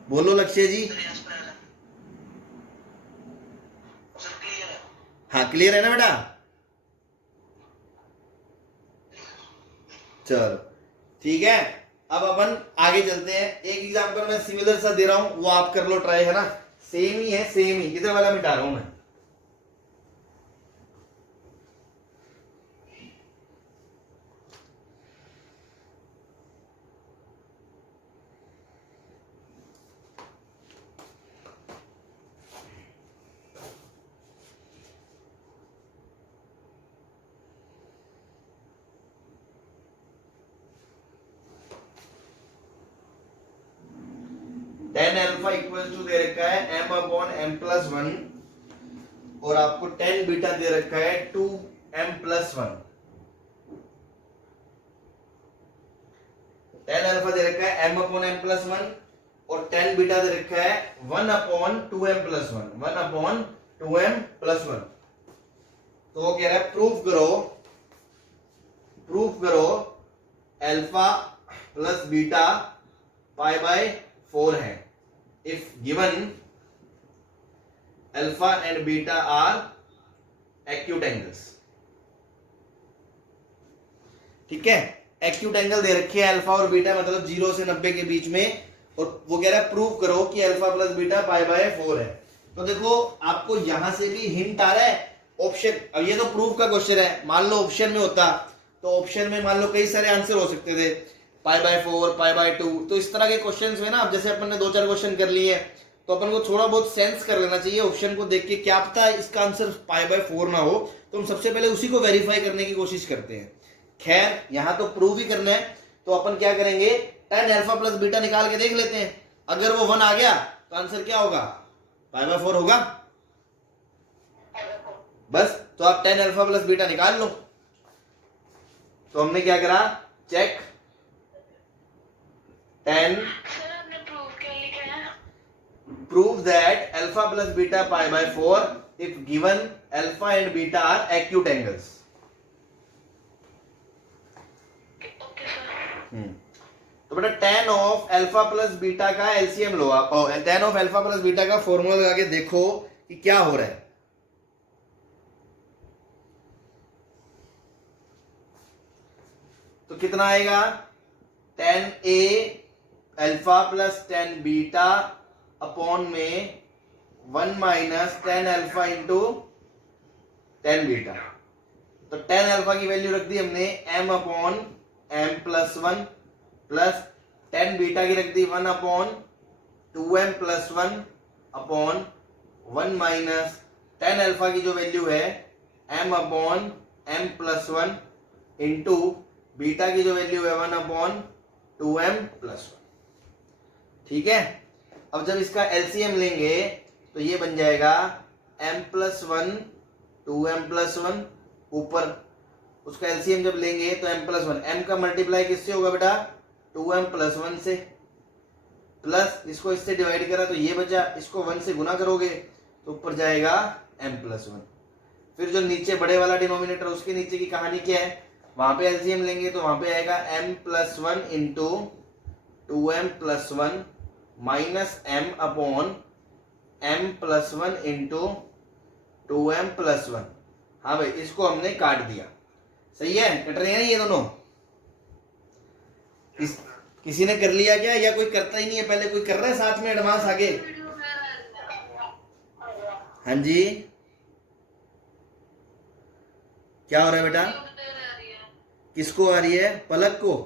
बोलो लक्ष्य जी। हाँ क्लियर है ना बेटा? चलो ठीक है, अब अपन आगे चलते हैं। एक एग्जांपल मैं सिमिलर सा दे रहा हूं, वो आप कर लो ट्राई, है ना, सेम ही है, सेम ही। इधर वाला मिटा रहा हूं मैं। टेन अल्फा इक्वल टू दे रखा है m upon m plus one, और आपको टेन बीटा दे रखा है 2m plus one. Tan alpha दे रखा है m upon m plus one, और टेन बीटा दे रखा है 1 upon 2m plus one, 1 upon 2m plus one. तो वो कह रहा है प्रूफ करो alpha plus beta pi by 4 है if given alpha and beta are acute angles। ठीक है, एक्यूट एंगल दे रखे हैं अल्फा और बीटा, मतलब 0 से 90 के बीच में, और वो कह रहा है प्रूव करो कि alpha plus beta pi by 4 है। तो देखो आपको यहां से भी हिंट आ रहा है ऑप्शन। अब ये तो प्रूफ का क्वेश्चन है, मान लो ऑप्शन में होता तो ऑप्शन में मान लो कई सारे आंसर हो सकते थे, पाई बाय 4, पाई बाय 2। तो इस तरह के क्वेश्चंस में ना, अब जैसे अपन ने 2-4 क्वेश्चन कर लिए हैं, तो अपन को थोड़ा बहुत सेंस कर लेना चाहिए ऑप्शन को देख के, क्या पता है इसका आंसर पाई बाय 4 ना हो, तो हम सबसे पहले उसी को वेरीफाई करने की कोशिश करते हैं। खैर यहां तो प्रूव ही करना है, तो अपन क्या करेंगे, टेन अल्फा प्लस बीटा निकाल के देख लेते हैं। अगर वो 1 आ गया तो आंसर क्या होगा, पाई बाय 4 होगा। बस, तो आप टेन अल्फा प्लस बीटा निकाल लो। तो हमने क्या करा, check 10 prove that alpha plus beta pi by 4 if given alpha and beta are acute angles। तो बेटा tan of alpha plus beta का एलसीएम लो आप, और tan of alpha plus beta का फॉर्मूला लगा के देखो कि क्या हो रहा है। तो कितना आएगा, tan a alpha plus tan beta upon में 1 minus tan alpha into tan beta. तो tan अल्फा की वैल्यू रख दी हमने m upon m plus one, plus tan beta की रख दी 1 upon 2m plus one upon 1 minus tan alpha की जो value है m upon m plus one into beta की जो वैल्यू है 1 अपॉन 2m प्लस वन। ठीक है, अब जब इसका एलसीएम लेंगे तो ये बन जाएगा m plus one 2m plus one, ऊपर उसका एलसीएम जब लेंगे तो m प्लस वन, m का मल्टीप्लाई किससे होगा बेटा, 2m प्लस वन से, प्लस इसको इससे डिवाइड करा तो ये बचा, इसको 1 से गुना करोगे तो ऊपर जाएगा m प्लस वन। फिर जो नीचे बड़े वाला डिनोमिनेटर उसके नीचे की कहानी क्या है, वहां पे एलसीएम लेंगे तो वहां पे आएगा m plus one into 2m plus one minus m upon m plus one into 2m plus one. हाँ भाई, इसको हमने काट दिया, सही है, कट रहे हैं ये दोनों। किसी ने कर लिया क्या, या कोई करता ही नहीं है, पहले कोई कर रहा है साथ में एडवांस आगे? हाँ जी, क्या हो रहा है बेटा, किसको आ रही है, पलक को?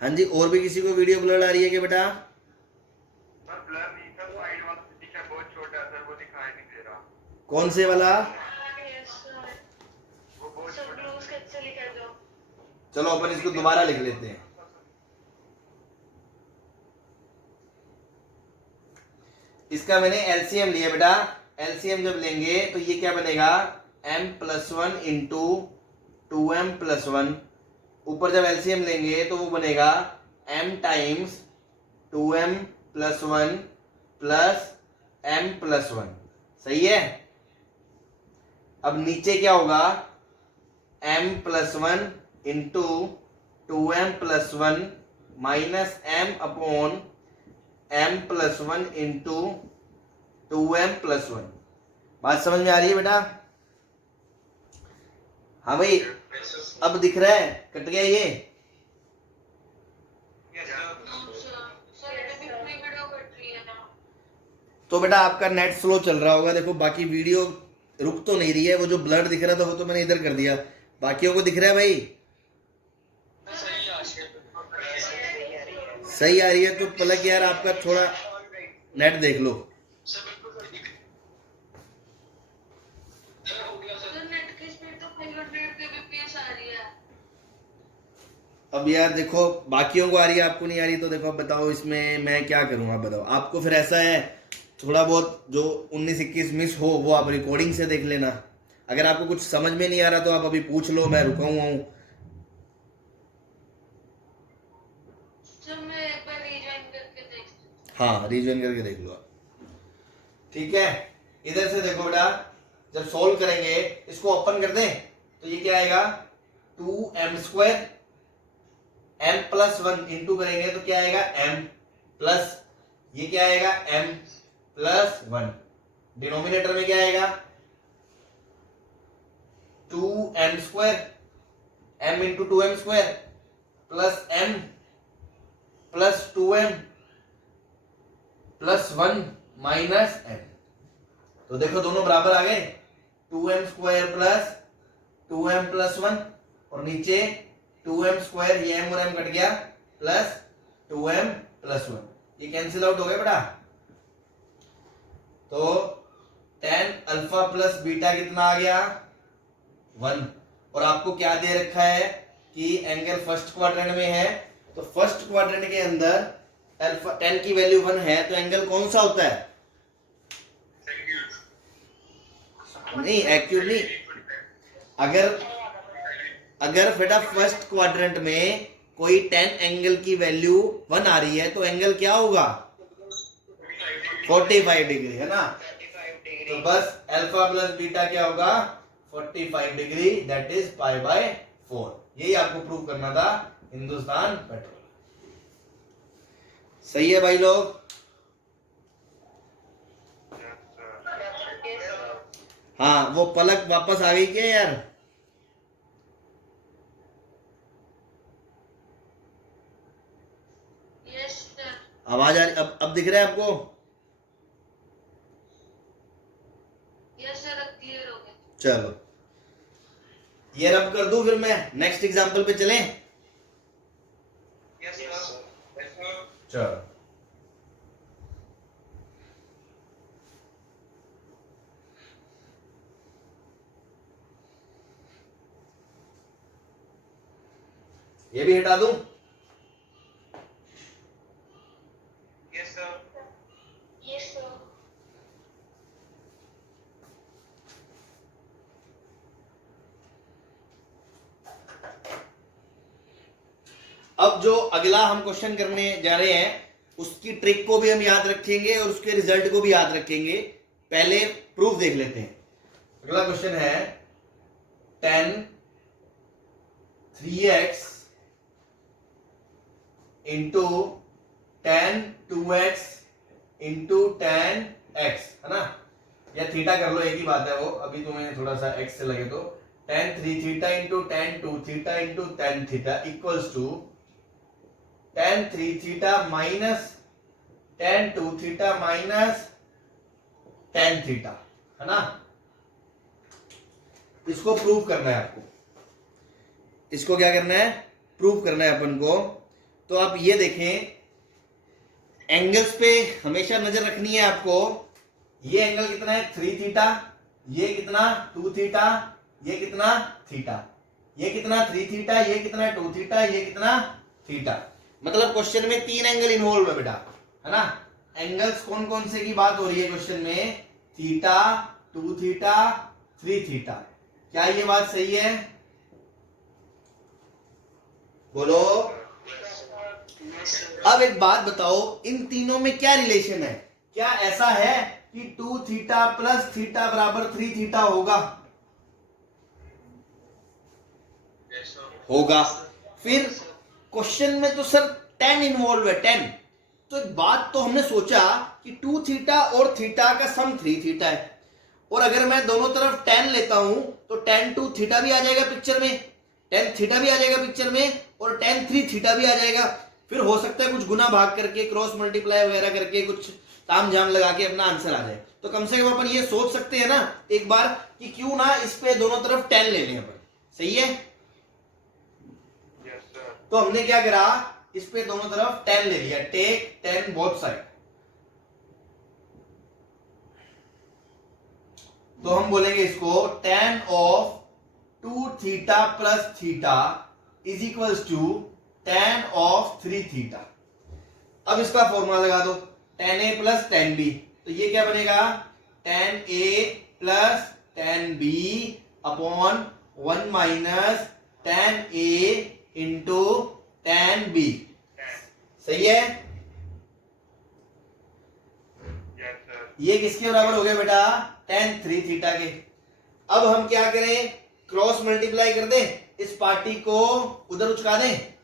हाँ जी, और भी किसी को वीडियो ब्लर आ रही है क्या बेटा? कौन से वाला? चलो अपन इसको दोबारा लिख लेते हैं। इसका मैंने एलसीएम लिया बेटा। एलसीएम जब लेंगे तो ये क्या बनेगा, m+1 इंटू 2m+1। ऊपर जब एलसीएम लेंगे तो वो बनेगा m times 2m+1 plus m+1। सही है। अब नीचे क्या होगा, m+1 into 2m+1 minus m/m+1 into 2m+1। बात समझ में आ रही है बेटा? हाँ भाई, अब दिख रहा है, कट गया ये। तो बेटा आपका नेट स्लो चल रहा होगा। देखो बाकी वीडियो रुक तो नहीं रही है, वो जो ब्लर दिख रहा था वो तो मैंने इधर कर दिया, बाकियों को दिख रहा है भाई? सही आ रही है तो पलक यार आपका थोड़ा नेट देख लो। अब यार देखो बाकियों को आ रही है, आपको नहीं आ रही, तो देखो अब बताओ इसमें मैं क्या करूं, आप बताओ। आपको फिर ऐसा है, थोड़ा बहुत जो 19-21 मिस हो वो आप रिकॉर्डिंग से देख लेना। अगर आपको कुछ समझ में नहीं आ रहा तो आप अभी पूछ लो, मैं रुका हुआ हूँ। हाँ रीजॉइन करके देख लो आप। ठीक है, इधर से देखो बेटा, जब सॉल्व करेंगे इसको ओपन कर दें तो ये क्या आएगा, 2m² m+1 इंटू करेंगे तो क्या आएगा, m प्लस ये क्या आएगा, m+1। डिनोमिनेटर में क्या आएगा, 2m² m into 2m² plus m plus 2m plus 1 minus m। तो देखो दोनों बराबर आ गए, 2m² प्लस 2m+1 और नीचे 2m², ये m और m कट गया, प्लस 2m+1, ये कैंसिल आउट हो गया बेटा। तो tan अल्फा प्लस बीटा कितना आ गया, 1। और आपको क्या दे रखा है कि एंगल फर्स्ट क्वाड्रेंट में है, तो फर्स्ट क्वाड्रेंट के अंदर अल्फा tan की वैल्यू 1 है, तो एंगल कौन सा होता है, नहीं एक्यूट नहीं। अगर बेटा फर्स्ट क्वाड्रेंट में कोई tan एंगल की वैल्यू 1 आ रही है तो एंगल क्या होगा, 45 डिग्री, है ना। तो बस अल्फा प्लस बीटा क्या होगा, 45 डिग्री, दैट इज π/4। यही आपको प्रूव करना था हिंदुस्तान पेट्रोल। सही है भाई लोग? हाँ, वो पलक वापस आ गई क्या यार? आवाज आ रही, अब दिख रहा है आपको? यस सर, अब क्लियर हो गया। चलो ये रब कर दूं, फिर मैं नेक्स्ट एग्जांपल पे चलें। चलो ये भी हटा दूं। अब जो अगला हम क्वेश्चन करने जा रहे हैं उसकी ट्रिक को भी हम याद रखेंगे और उसके रिजल्ट को भी याद रखेंगे। पहले प्रूफ देख लेते हैं। अगला क्वेश्चन है tan 3x into tan 2x into tan x, है ना, या थीटा कर लो, एक ही बात है वो, अभी तुम्हें थोड़ा सा x से लगे तो tan 3 theta into tan 2 theta into tan theta equals to tan 3 theta minus tan 2 theta minus tan theta, है ना। इसको प्रूव करना है आपको, इसको क्या करना है, प्रूव करना है अपन को। तो आप ये देखें, एंगल्स पे हमेशा नजर रखनी है आपको। ये एंगल कितना है, 3 थीटा, ये कितना 2 थीटा, ये कितना थीटा, ये कितना 3 थीटा, ये कितना 2 थीटा, ये कितना थीटा। मतलब क्वेश्चन में 3 एंगल इन्वॉल्व है बेटा, है ना। एंगल्स कौन कौन से की बात हो रही है क्वेश्चन में, थीटा, 2 थीटा, 3 थीटा। क्या ये बात सही है, बोलो। अब एक बात बताओ, इन तीनों में क्या रिलेशन है, क्या ऐसा है कि 2 थीटा प्लस थीटा बराबर 3 थीटा होगा, होगा। फिर क्वेश्चन में तो सर 10 इन्वॉल्व है, 10। तो एक बात तो हमने सोचा कि 2 थीटा और थीटा का सम 3 थीटा है, और अगर मैं दोनों तरफ 10 लेता हूं तो 10 2 थीटा भी आ जाएगा पिक्चर में, 10 थीटा भी आ जाएगा पिक्चर में, और 10 3 थीटा भी आ जाएगा। फिर हो सकता है कुछ गुना भाग करके, क्रॉस मल्टीप्लाई वगैरह करके, कुछ ताम झाम लगा के अपना आंसर आ जाए। तो कम से कम अपन ये सोच सकते हैं ना एक बार कि क्यों ना इस पे दोनों तरफ 10 ले लें अपन, सही है। तो हमने क्या करा, इस पे दोनों तरफ 10 ले लिया, टेक 10 बोथ साइड। तो हम बोलेंगे इसको tan of 2 theta plus theta is equals to tan of 3 theta. अब इसका फॉर्मूला लगा दो, tan a plus tan b। तो ये क्या बनेगा, tan a plus tan b upon 1 minus tan a into tan b। सही है। ये किसके बराबर हो गया बेटा, tan 3 थीटा के। अब हम क्या करें, क्रॉस मल्टीप्लाई कर दें, इस पार्टी को उधर उचका दें,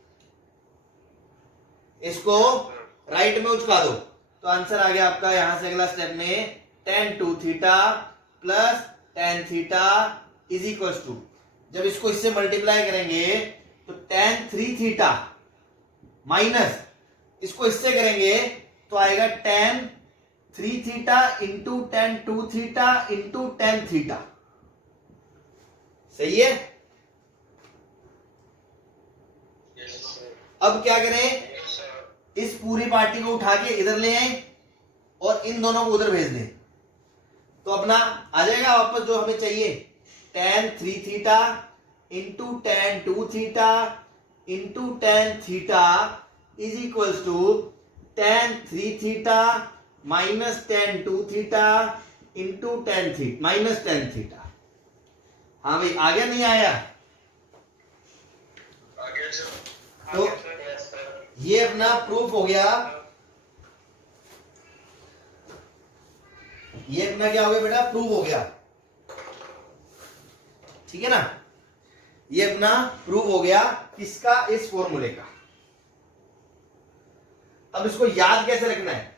इसको राइट में उचका दो, तो आंसर आ गया आपका यहां से अगला स्टेप में tan 2 theta plus tan theta is equal to, जब इसको इससे मल्टीप्लाई करेंगे तो tan 3 थीटा माइनस इसको इससे करेंगे तो आएगा tan 3 theta into tan 2 theta into tan theta. सही है। अब क्या करें, इस पूरी पार्टी को उठा के इधर ले आए और इन दोनों को उधर भेज दें, तो अपना आ जाएगा वापस जो हमें चाहिए, tan 3 theta into tan 2 theta into tan theta is equals to tan 3 theta minus tan 2 theta into tan theta minus tan theta. हाँ भाई, आ गया नहीं आया, तो ये अपना प्रूफ हो गया। ये अपना क्या हो गया बेटा, प्रूफ हो गया, ठीक है ना। ये अपना प्रूफ हो गया किसका, इस फॉर्मूले का। अब इसको याद कैसे रखना है,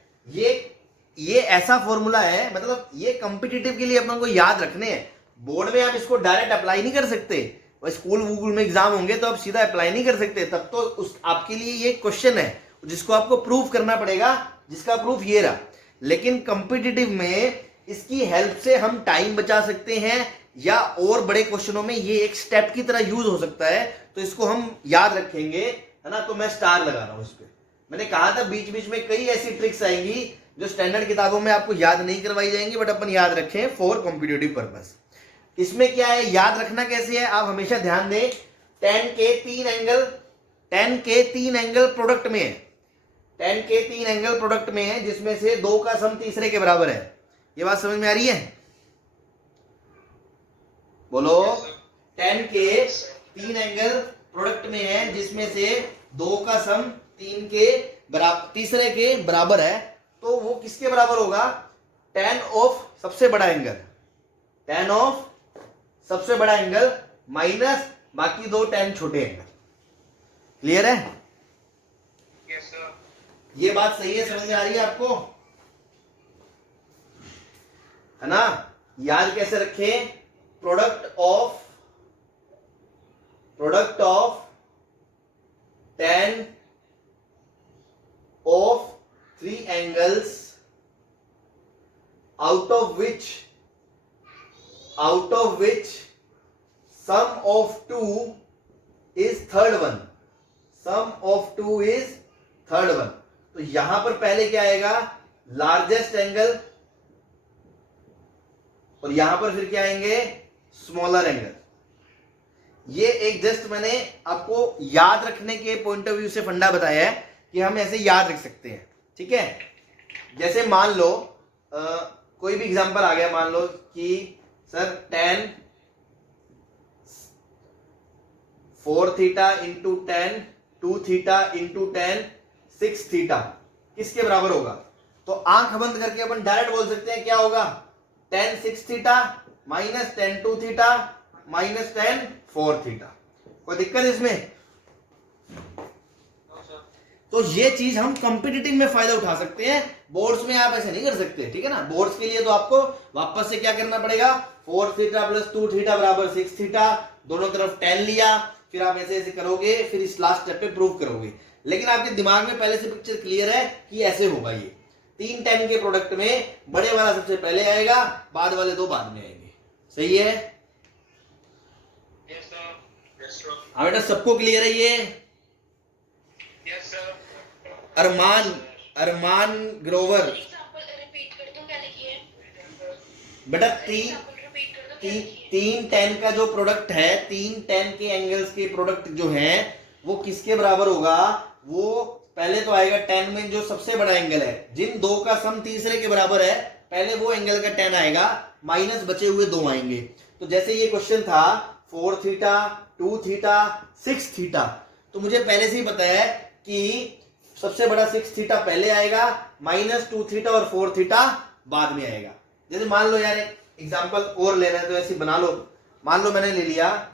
ये ऐसा फॉर्मूला है, मतलब ये कॉम्पिटिटिव के लिए अपन को याद रखने हैं। बोर्ड में आप इसको डायरेक्ट अप्लाई नहीं कर सकते, और स्कूल वूगुल में एग्जाम होंगे तो आप सीधा अप्लाई नहीं कर सकते, तब तो उस आपके लिए ये क्वेश्चन है जिसको आपको प्रूफ करना पड़ेगा, जिसका प्रूफ ये रहा। लेकिन कॉम्पिटिटिव में इसकी हेल्प से हम टाइम बचा सकते हैं, या और बड़े क्वेश्चनों में ये एक स्टेप की तरह यूज हो सकता है, तो इसको हम याद रखेंगे, है ना। तो मैं स्टार लगा रहा हूं इस पे। मैंने कहा था बीच बीच में कई ऐसी ट्रिक्स आएंगी जो स्टैंडर्ड किताबों में आपको याद नहीं करवाई जाएंगी, बट अपन याद रखें फॉर कॉम्पिटिटिव पर्पस। इसमें क्या है, याद रखना कैसे है, आप हमेशा ध्यान दें, tan के 3 एंगल प्रोडक्ट में है, tan के 3 एंगल प्रोडक्ट में है, जिसमें से 2 का सम तीसरे के बराबर है। ये बात समझ में आ रही है, बोलो। tan के 3 एंगल प्रोडक्ट में है, जिसमें से 2 का सम 3 के बराबर, तीसरे के बराबर है, तो वो किसके बराबर होगा, tan ऑफ सबसे बड़ा एंगल, tan ऑफ सबसे बड़ा एंगल माइनस बाकी 2 tan छोटे एंगल। क्लियर है, यस सर। ये बात सही है, समझ में आ रही है आपको, है ना। याद कैसे रखें, product of tan of 3 angles out of which sum of 2 is third one, sum of 2 is third one। तो यहां पर पहले क्या आएगा, लार्जेस्ट एंगल और यहां पर फिर क्या आएंगे, स्मॉलर एंगल। ये एक जस्ट मैंने आपको याद रखने के पॉइंट ऑफ व्यू से फंडा बताया है कि हम ऐसे याद रख सकते हैं, ठीक है। जैसे मान लो कोई भी एग्जांपल आ गया, मान लो कि sir tan 4 theta into tan 2 theta into tan 6 theta किसके बराबर होगा, तो आंख बंद करके अपन डायरेक्ट बोल सकते हैं क्या होगा, tan 6 theta minus tan 2 theta minus tan 4 theta. कोई दिक्कत इसमें? तो ये चीज हम कॉम्पिटिटिव में फायदा उठा सकते हैं, बोर्ड्स में आप ऐसे नहीं कर सकते, ठीक है ना। बोर्ड्स के लिए तो आपको वापस से क्या करना पड़ेगा, 4 थीटा प्लस 2 थीटा बराबर 6 थीटा, दोनों तरफ tan लिया, फिर आप ऐसे ऐसे करोगे, फिर इस लास्ट स्टेप पे प्रूव करोगे। लेकिन आपके दिमाग में पहले से पिक्चर क्लियर है कि ऐसे होगा। ये 3 tan के प्रोडक्ट में बड़े वाला सबसे पहले आएगा, बाद वाले 2 बाद में आएंगे। सही है? Yes, sir. Yes, sir. हाँ बेटा, सबको क्लियर है ये? Yes, sir. अरमान ग्रोवर, एग्जांपल रिपीट कर दो, क्या लिखी है? बेटा एग्जांपल रिपीट कर दो, क्या लिखी है? 3 tan का जो प्रोडक्ट है, 3 tan के एंगल्स के प्रोडक्ट जो है वो किसके बराबर होगा, वो पहले तो आएगा tan में जो सबसे बड़ा एंगल है, जिन 2 का सम तीसरे के बराबर है, पहले वो एंगल का tan आएगा, माइनस बचे हुए 2 आएंगे। तो जैसे ये क्वेश्चन था 4 थीटा 2 थीटा 6 थीटा, तो मुझे पहले से ही बताया है कि सबसे बड़ा 6 थीटा पहले आएगा, माइनस 2 थीटा और 4 थीटा बाद में आएगा। जैसे मान लो यार एक एग्जांपल और लेना है तो ऐसे बना लो, मान लो मैंने ले लिया